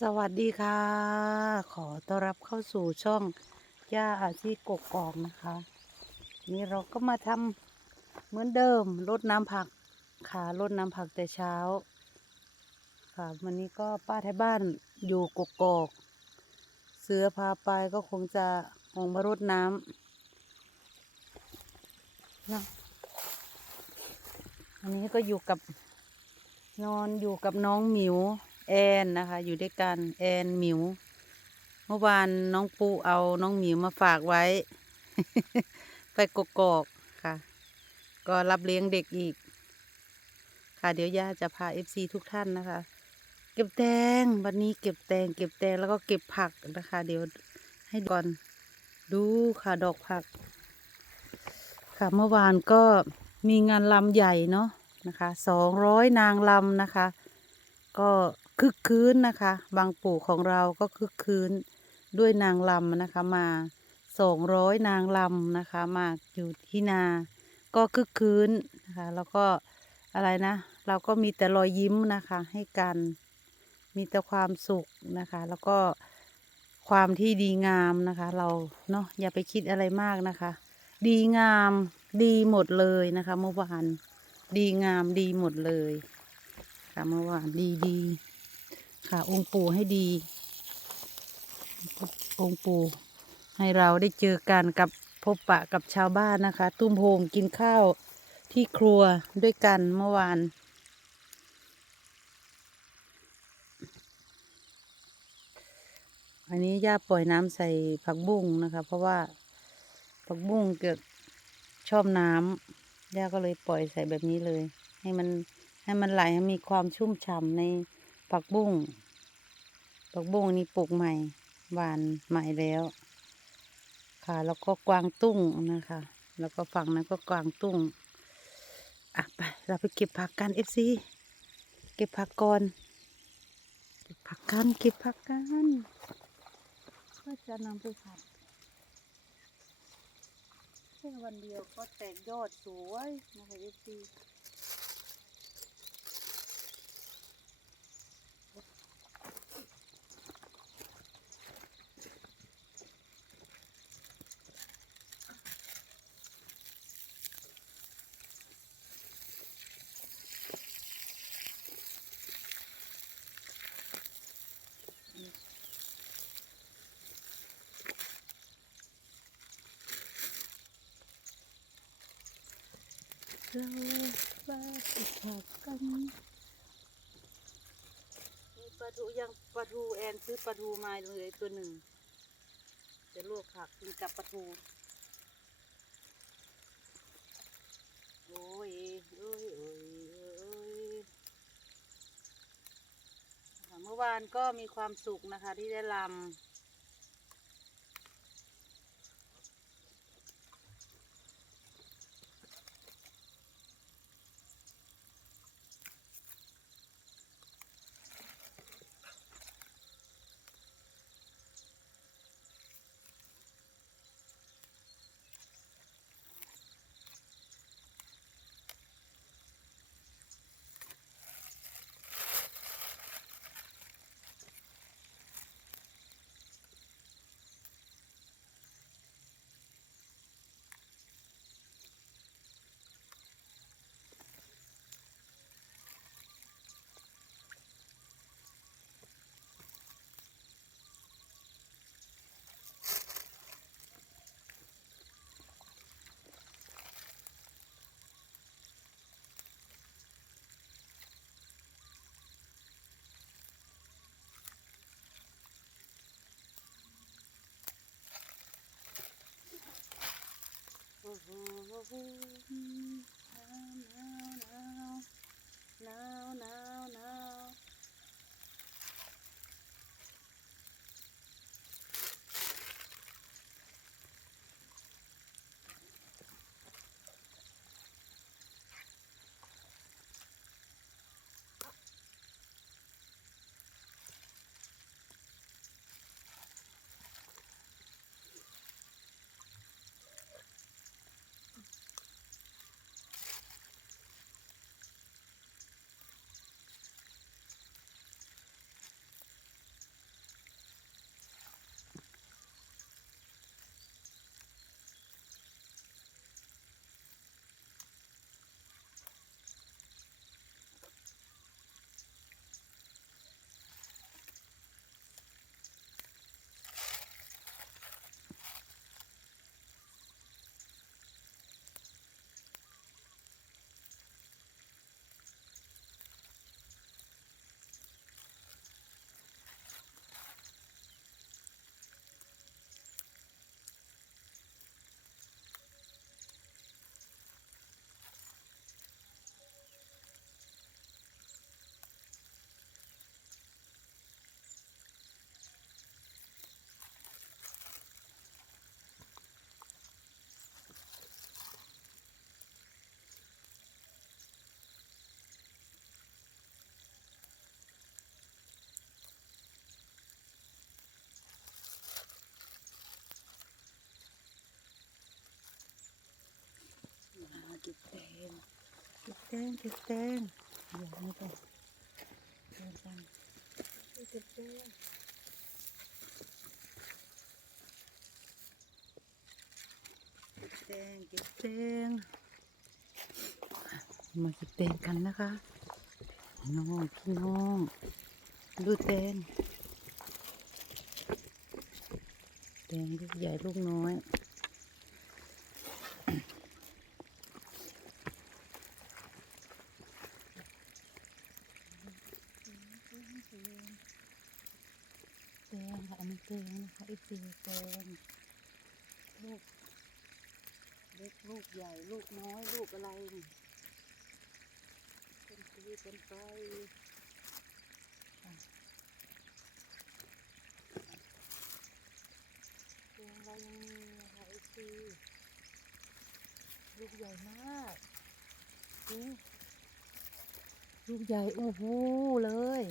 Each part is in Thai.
สวัสดีค่ะ ขอต้อนรับเข้าสู่ช่องย่าอาชีพกกอกนะคะ นี่เราก็มาทำเหมือนเดิมรดน้ำผักค่ะรดน้ำผักแต่เช้า ค่ะวันนี้ก็ป้าไทยบ้านอยู่กกอก เสือพาไปก็คงจะออกมารดน้ำนะอันนี้ก็อยู่กับนอนอยู่กับน้องหมิว แอนนะคะ อยู่ด้วยกันแอนหมิว เมื่อวานน้องปูเอาน้องหมิวมาฝากไว้ ไปกกอกค่ะ ก็รับเลี้ยงเด็กอีก ค่ะเดี๋ยวย่าจะพาเอฟซีทุกท่านนะคะ เก็บแตงวันนี้เก็บแตงเก็บแตงแล้วก็เก็บผักนะคะ เดี๋ยวให้ก่อนดูค่ะดอกผัก ค่ะเมื่อวานก็มีงานลำใหญ่เนาะนะคะสองร้อยนางลำนะคะ ก็ คึกคืนนะคะ บางปู่ของเราก็คึกคืนด้วยนางลำนะคะมาสองร้อยนางลำนะคะ มาอยู่ที่นา ก็คึกคืนนะคะ แล้วก็อะไรนะ เราก็มีแต่รอยยิ้มนะคะให้กัน มีแต่ความสุขนะคะ แล้วก็ความที่ดีงามนะคะ เราเนาะอย่าไปคิดอะไรมากนะคะ ดีงามดีหมดเลยนะคะเมื่อวานดีงามดีหมดเลยค่ะเมื่อวานดีดี ค่ะองค์ปู่ให้ดี องค์ปู่ให้เราได้เจอกันกับพบปะกับชาวบ้านนะคะ ตุ้มโฮมกินข้าวที่ครัวด้วยกันเมื่อวาน อันนี้ย่าปล่อยน้ำใส่ผักบุ้งนะคะ เพราะว่าผักบุ้งเกิดชอบน้ำย่าก็เลยปล่อยใส่แบบนี้เลย ให้มันให้มันไหลให้มีความชุ่มฉ่ำใน ผักบุ้งผักบุ้งนี่ปลูกใหม่หวานใหม่แล้ว ค่ะ แล้วก็กวางตุ้งนะคะ แล้วก็ฝั่งนั้นก็กวางตุ้งอะไปเราไปเก็บผักกันเอฟซีเก็บผักก่อนเก็บผักกันเก็บผักกันก็จะนำไปผัดแค่วันเดียวก็แตกยอดสวยนะคะเอฟซี เราว่าจะผักกันมีปลาทูยังปลาทูแอนซื้อปลาทูมาเลยตัวหนึ่งจะลวกผักกินกับปลาทูโอ้ยโอ้ยโอ้ยโอ้ยเมื่อวานก็มีความสุขนะคะที่ได้ลำ โอ้โหห ก็บแตงเก็บแตงเก็บแตงเดี๋ยวไม่ต้องเดินกันเก็บแตงเก็บแตงเก็บแตงมาเก็บแตงกันนะคะน้องพี่น้องดูแตงแตงลูกใหญ่ลูกน้อย แตงค่ะอันนี้แตงนะคะไอ้สีแตงลูกเล็กลูกใหญ่ลูกน้อยลูกอะไรนี่เป็นปีเป็นไปอะแตงเรายังมีนะคะไอ้สีลูกใหญ่มากดูลูกใหญ่โอ้โหเลย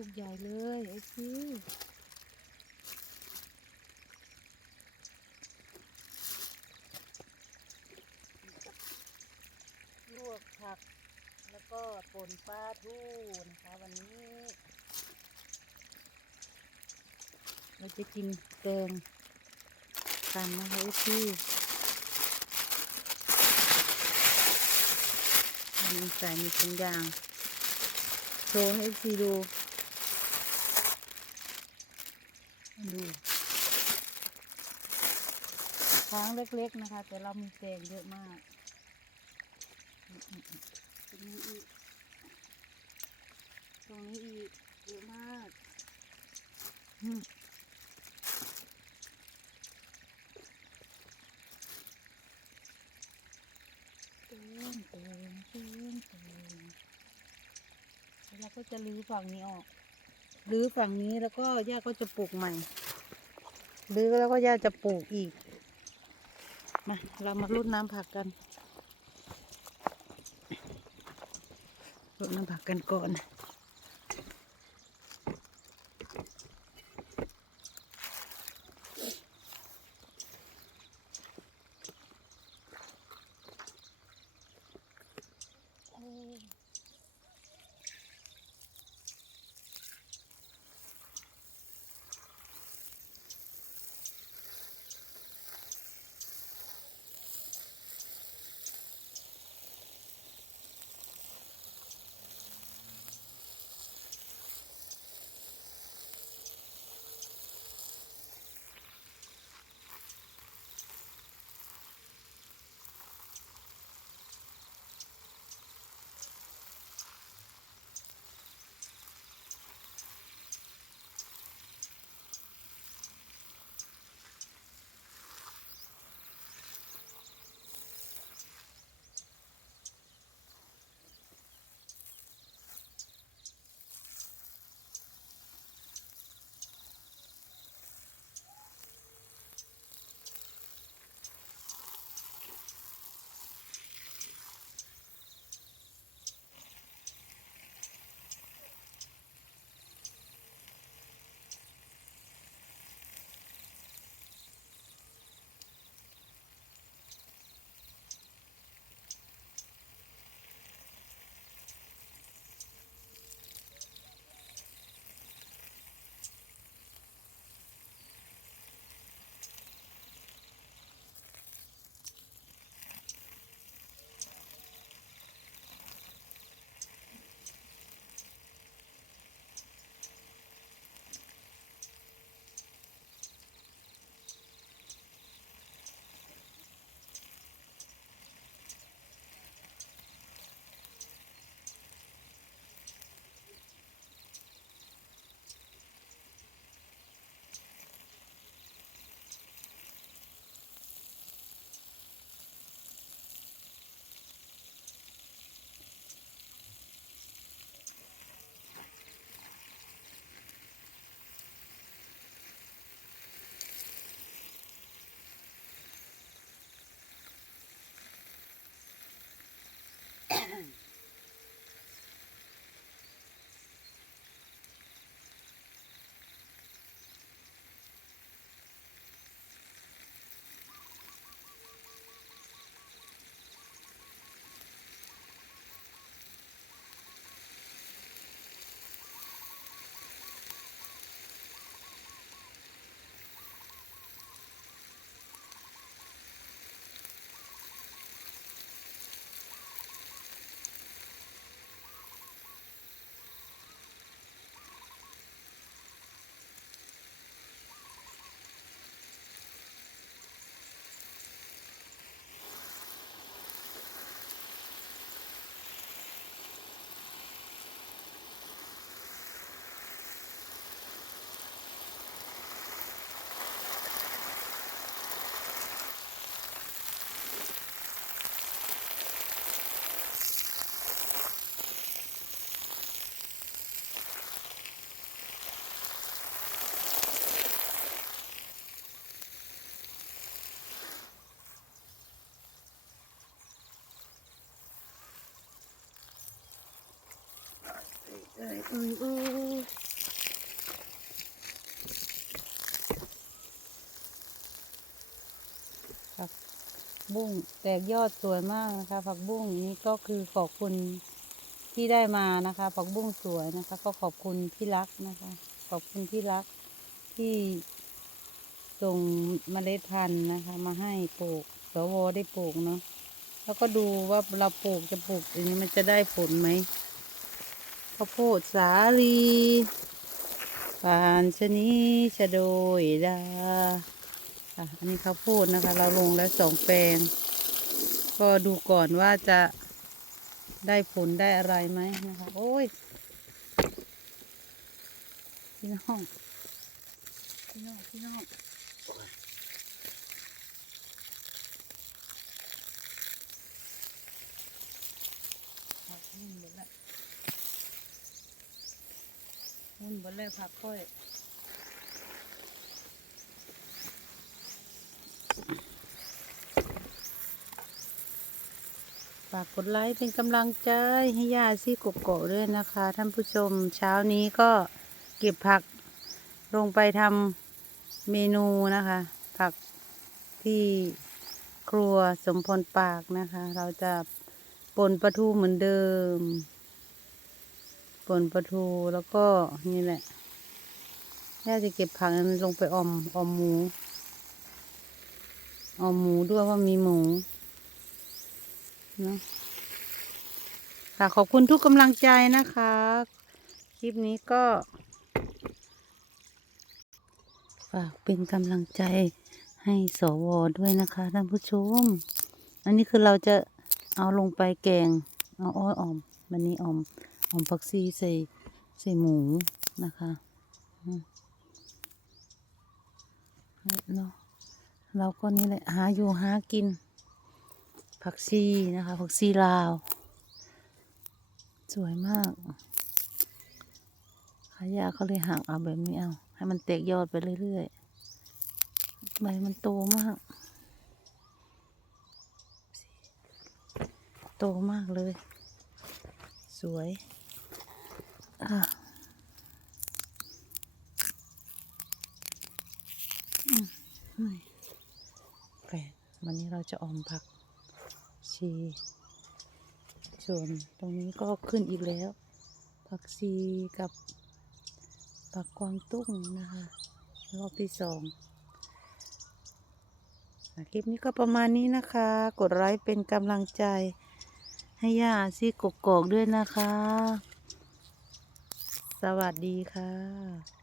ลูกใหญ่เลยไอ้ซีลวกผัก แล้วก็ป่นปลาทูนะคะวันนี้ เราจะกินแกงกันนะคะไอ้ซีมีใส่มีทุกอย่างโชว์ให้ซีดู ดูช้างเล็กๆนะคะ แต่เรามีแกงเยอะมากตรงนี้อีก ตรงนี้อีกเยอะมากเต็มเต็มเต็มเต็มแล้วเราก็จะรื้อฝั่งนี้ออกรื้อฝั่งนี้แล้วก็ย่าก็จะปลูกใหม่ รื้อแล้วก็ย่าจะปลูกอีก มา เรามารดน้ำผักกันรดน้ำผักกันก่อน อ้ยเอ้ยผักบุ้งแตกยอดสวยมากนะคะ ผักบุ้งนี้ก็คือขอบคุณที่ได้มานะคะ ผักบุ้งสวยนะคะ ก็ขอบคุณที่รักนะคะ ขอบคุณที่รักที่ส่งเมล็ดพันธุ์นะคะ มาให้ปลูกสวได้ปลูกเนาะแล้วก็ดูว่าเราปลูกจะปลูกอย่างนี้มันจะได้ผลไหม ข้าวโพดสาลีปานชนีชะโดยดาอะอันนี้ข้าวโพดนะคะ เราลงแล้วสองแปลง ก็ดูก่อนว่าจะได้ผลได้อะไรไหมนะคะ โอ้ยพี่น้องพี่น้องพี่น้อง ผักนิ่มหมดแล้วนิ่ มหมดแล้วผักค่อยฝากกดไลค์เป็นกำลังใจให้ย่าซี่กกอกด้วยนะคะ ท่านผู้ชมเช้านี้ก็เก็บผักลงไปทำเมนูนะคะ ผักที่ครัวสมพรปากนะคะ เราจะป่นปลาทูเหมือนเดิม ป่นปลาทูแล้วก็นี่แหละย่าจะเก็บผักลงไปอมอมหมูอมหมูด้วยว่ามีหมูนะค่ะขอบคุณทุกกำลังใจนะคะ คลิปนี้ก็ ฝากเป็นกำลังใจให้สวด้วยนะคะท่านผู้ชม อันนี้คือเราจะเอาลงไปแกง เอาอ้อยออมวันนี้ออม ออมผักซีใส่ใส่หมูนะคะเนาะเราก็นี่แหละหาอยู่หากิน ผักชีนะคะ ผักชีลาว สวยมากขายาเขาเลยหักเอาแบบนี้เอาให้มันแตกยอดไปเรื่อยๆใบมันโตมาก โตมากเลย สวย แปลกวันนี้เราจะออมผักชีส่วนตรงนี้ก็ขึ้นอีกแล้ว ผักชีกับผักกวางตุ้งนะคะรอบที่สองคลิปนี้ก็ประมาณนี้นะคะ กดไลค์เป็นกำลังใจให้ย่าซี่กกอกด้วยนะคะ สวัสดีค่ะ